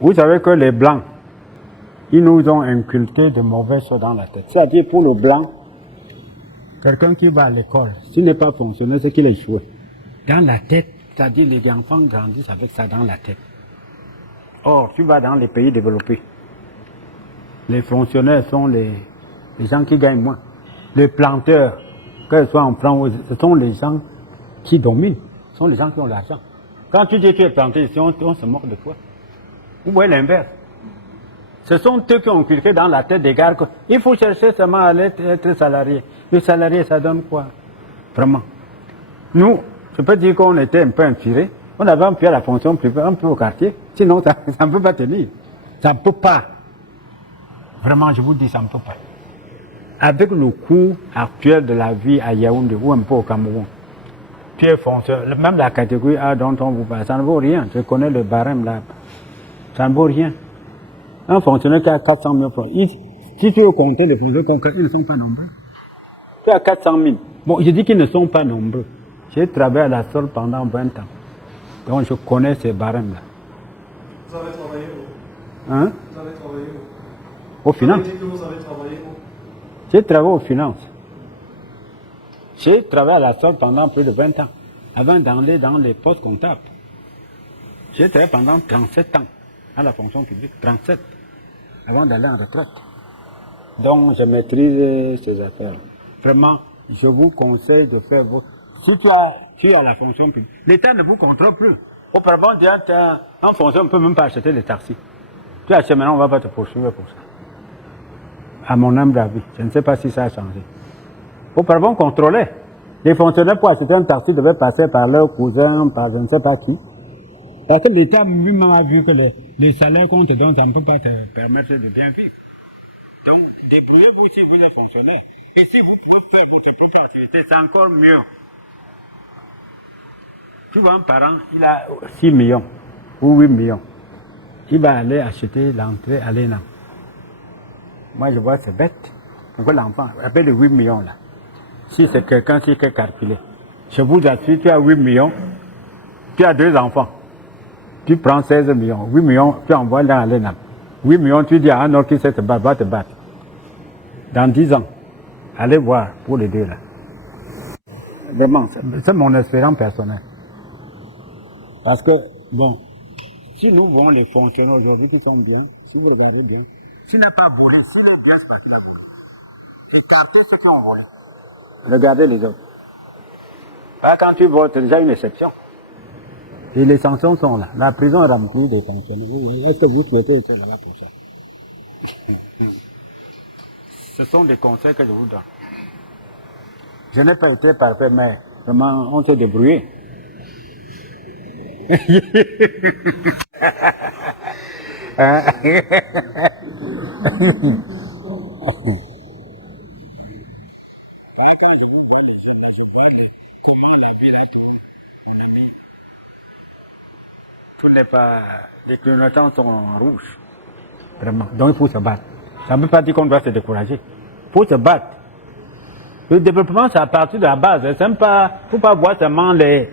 Vous savez que les Blancs, ils nous ont inculqué de mauvaises choses dans la tête. C'est-à-dire pour le Blanc, quelqu'un qui va à l'école, s'il n'est pas fonctionnaire, c'est qu'il est échoué. Dans la tête, c'est-à-dire les enfants grandissent avec ça dans la tête. Or, tu vas dans les pays développés. Les fonctionnaires sont les gens qui gagnent moins. Les planteurs, que ce soit en France, ce sont les gens qui dominent. Ce sont les gens qui ont l'argent. Quand tu dis que tu es planté ici, on se moque de toi. Vous voyez l'inverse. Ce sont eux qui ont inculqué dans la tête des gars qu'il faut chercher seulement à être salarié. Le salarié, ça donne quoi? Vraiment. Nous, je peux dire qu'on était un peu inspirés. On avait un peu à la fonction privée, un peu au quartier. Sinon, ça ne peut pas tenir. Ça ne peut pas. Vraiment, je vous dis, ça ne peut pas. Avec le coût actuel de la vie à Yaoundé ou un peu au Cameroun, tu es fonctionnaire, même la catégorie A dont on vous parle, ça ne vaut rien. Je connais le barème là. Ça ne vaut rien. Un fonctionnaire qui a 400 000 francs, si tu veux compter les fonctionnaires concrets, ils ne sont pas nombreux. Tu as 400 000. Bon, je dis qu'ils ne sont pas nombreux. J'ai travaillé à la SOL pendant 20 ans. Donc je connais ces barèmes-là. Vous avez travaillé où? Hein? Vous avez travaillé où? Aux finances. Vous avez dit que vous avez travaillé où? J'ai travaillé aux finances. J'ai travaillé à la SOL pendant plus de 20 ans. Avant d'aller dans les postes comptables. J'ai travaillé pendant 37 ans à la fonction publique. 37. Avant d'aller en retraite. Donc je maîtrise ces affaires. Vraiment, je vous conseille de faire vos... Si tu as la fonction publique, l'État ne vous contrôle plus. Auparavant, en fonction, on ne peut même pas acheter les taxis. Tu achètes maintenant, on ne va pas te poursuivre pour ça. À mon humble avis, je ne sais pas si ça a changé. Auparavant, on contrôlait. Les fonctionnaires pour acheter un taxi devaient passer par leur cousin, par je ne sais pas qui. Parce que l'État lui-même a vu que les salaires qu'on te donne, ça ne peut pas te permettre de bien vivre. Donc, débrouillez-vous si vous êtes fonctionnaire. Et si vous pouvez faire votre propre activité, c'est encore mieux. Tu vois, un parent, il a 6 millions ou 8 millions. Il va aller acheter l'entrée à l'ENA. Moi, je vois, c'est bête. Pourquoi l'enfant, avec les 8 millions là, si c'est quelqu'un qui est calculé, je vous assure, tu as 8 millions, tu as 2 enfants, tu prends 16 millions, 8 millions, tu envoies dans l'ENA. 8 millions, tu dis à un autre qui sait te battre, va te battre. Dans 10 ans, allez voir pour les deux là. Vraiment, c'est mon expérience personnelle. Parce que, bon, si nous voyons les fonctionnaires aujourd'hui qui sont bien, si vous regardez bien, s'il n'est pas bourré, s'il est bien spécial, écartez ceux qui ont volé. Regardez les autres. Pas quand tu votes, c'est déjà une exception. Et les sanctions sont là. La prison est remplie de fonctionnaires. Est-ce que vous souhaitez être là pour ça? Ce sont des conseils que je vous donne. Je n'ai pas été parfait, mais vraiment, on s'est débrouillé. Tout n'est pas... Les clignotants sont en rouge. Vraiment. Donc il faut se battre. Ça ne veut pas dire qu'on doit se décourager. Il faut se battre. Le développement, c'est à partir de la base. Il ne faut pas voir seulement les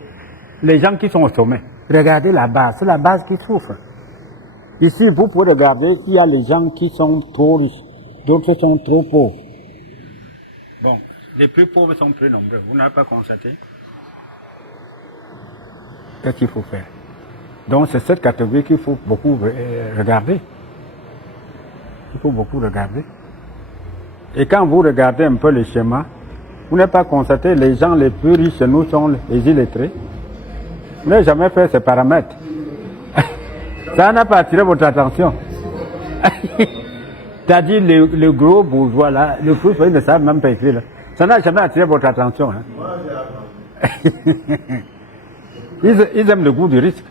gens qui sont au sommet. Regardez la base. C'est la base qui souffre. Ici, vous pouvez regarder qu'il y a les gens qui sont trop riches. D'autres sont trop pauvres. Bon, les plus pauvres sont plus nombreux. Vous n'avez pas constaté? Qu'est-ce qu'il faut faire? Donc c'est cette catégorie qu'il faut beaucoup regarder. Il faut beaucoup regarder. Et quand vous regardez un peu les schémas, vous n'avez pas constaté les gens les plus riches chez nous sont les illettrés. Vous n'avez jamais fait ces paramètres. Ça n'a pas attiré votre attention. C'est-à-dire le gros bourgeois là, le plus ils ne savent même pas écrire là. Ça n'a jamais attiré votre attention. Hein. Ils aiment le goût du risque.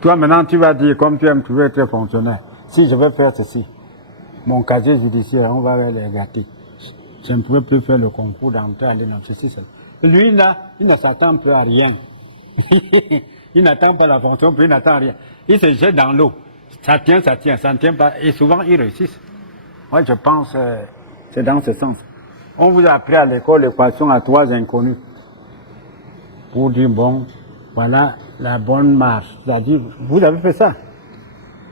Toi maintenant tu vas dire, comme tu aimes, tu veux être fonctionnaire. Si je vais faire ceci, mon casier judiciaire, on va les gâter. Je ne pouvais plus faire le concours d'entrée à l'ENA, ceci, cela. Lui là, il ne s'attend plus à rien. Il n'attend pas la fonction, puis il n'attend rien. Il se jette dans l'eau. Ça tient, ça ne tient pas. Et souvent, ils réussissent. Moi, je pense c'est dans ce sens. On vous a appris à l'école l'équation à 3 inconnus. Pour dire, bon, voilà la bonne marche. C'est-à-dire, vous avez fait ça.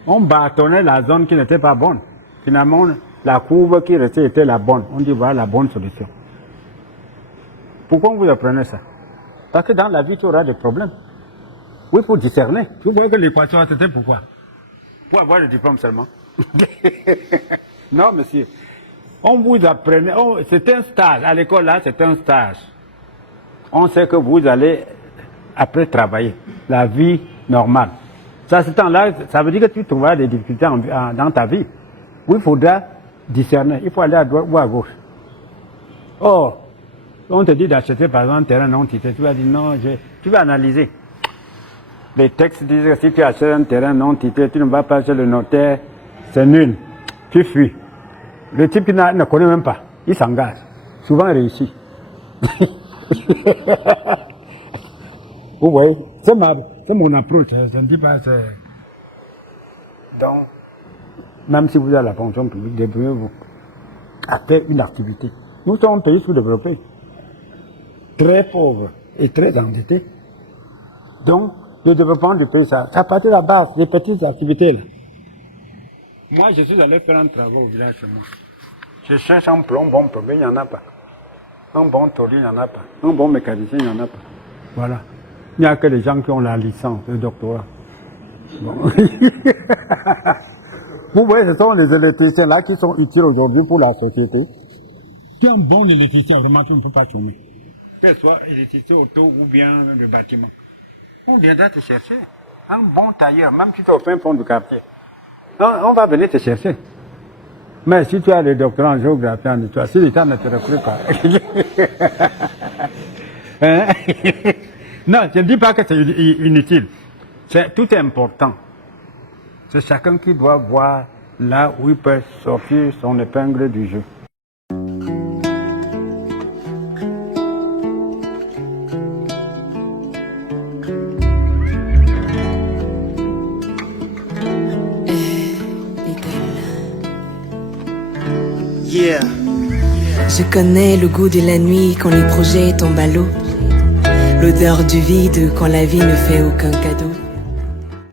On bâtonnait la zone qui n'était pas bonne. Finalement, la courbe qui restait était la bonne. On dit voilà la bonne solution. Pourquoi vous apprenez ça? Parce que dans la vie, tu auras des problèmes. Oui, pour discerner. Tu vois que l'équation, c'était pourquoi? Pour avoir le diplôme seulement. Non, monsieur. On vous apprenait, c'est un stage. À l'école, là, c'est un stage. On sait que vous allez, après, travailler. La vie normale. Ça, ce temps-là, ça veut dire que tu trouveras des difficultés dans ta vie. Oui, il faudra discerner. Il faut aller à droite ou à gauche. Or, on te dit d'acheter par exemple un terrain non titré. Tu vas dire non, tu vas analyser. Les textes disent que si tu achètes un terrain non titré, tu ne vas pas chez le notaire, c'est nul. Tu fuis. Le type qui ne connaît même pas, il s'engage. Souvent il réussit. Vous voyez, c'est mon approche. Je ne dis pas que c'est... Donc, même si vous avez la fonction publique, débrouillez-vous à faire une activité. Nous sommes un pays sous-développé, très pauvre et très endetté. Donc, le développement du pays, ça part de la base, des petites activités là. Moi, je suis allé faire un travail au village chez moi. Je cherche un bon plombier, il n'y en a pas. Un bon taulier, il n'y en a pas. Un bon mécanicien, il n'y en a pas. Voilà. Il n'y a que les gens qui ont la licence, le doctorat. Bon. Vous voyez, ce sont les électriciens là qui sont utiles aujourd'hui pour la société. Tu es un bon électricien, vraiment, tu ne peux pas tourner. Que ce soit électricien auto ou bien le bâtiment. On viendra te chercher. Un bon tailleur, même si tu es au fin fond du quartier. On va venir te chercher. Mais si tu as le doctorat en géographie, en histoire, si l'État ne te recrute pas. Hein? Non, je ne dis pas que c'est inutile. Tout est important. C'est chacun qui doit voir là où il peut sortir son épingle du jeu. Yeah. Je connais le goût de la nuit quand les projets tombent à l'eau, l'odeur du vide quand la vie ne fait aucun cadeau.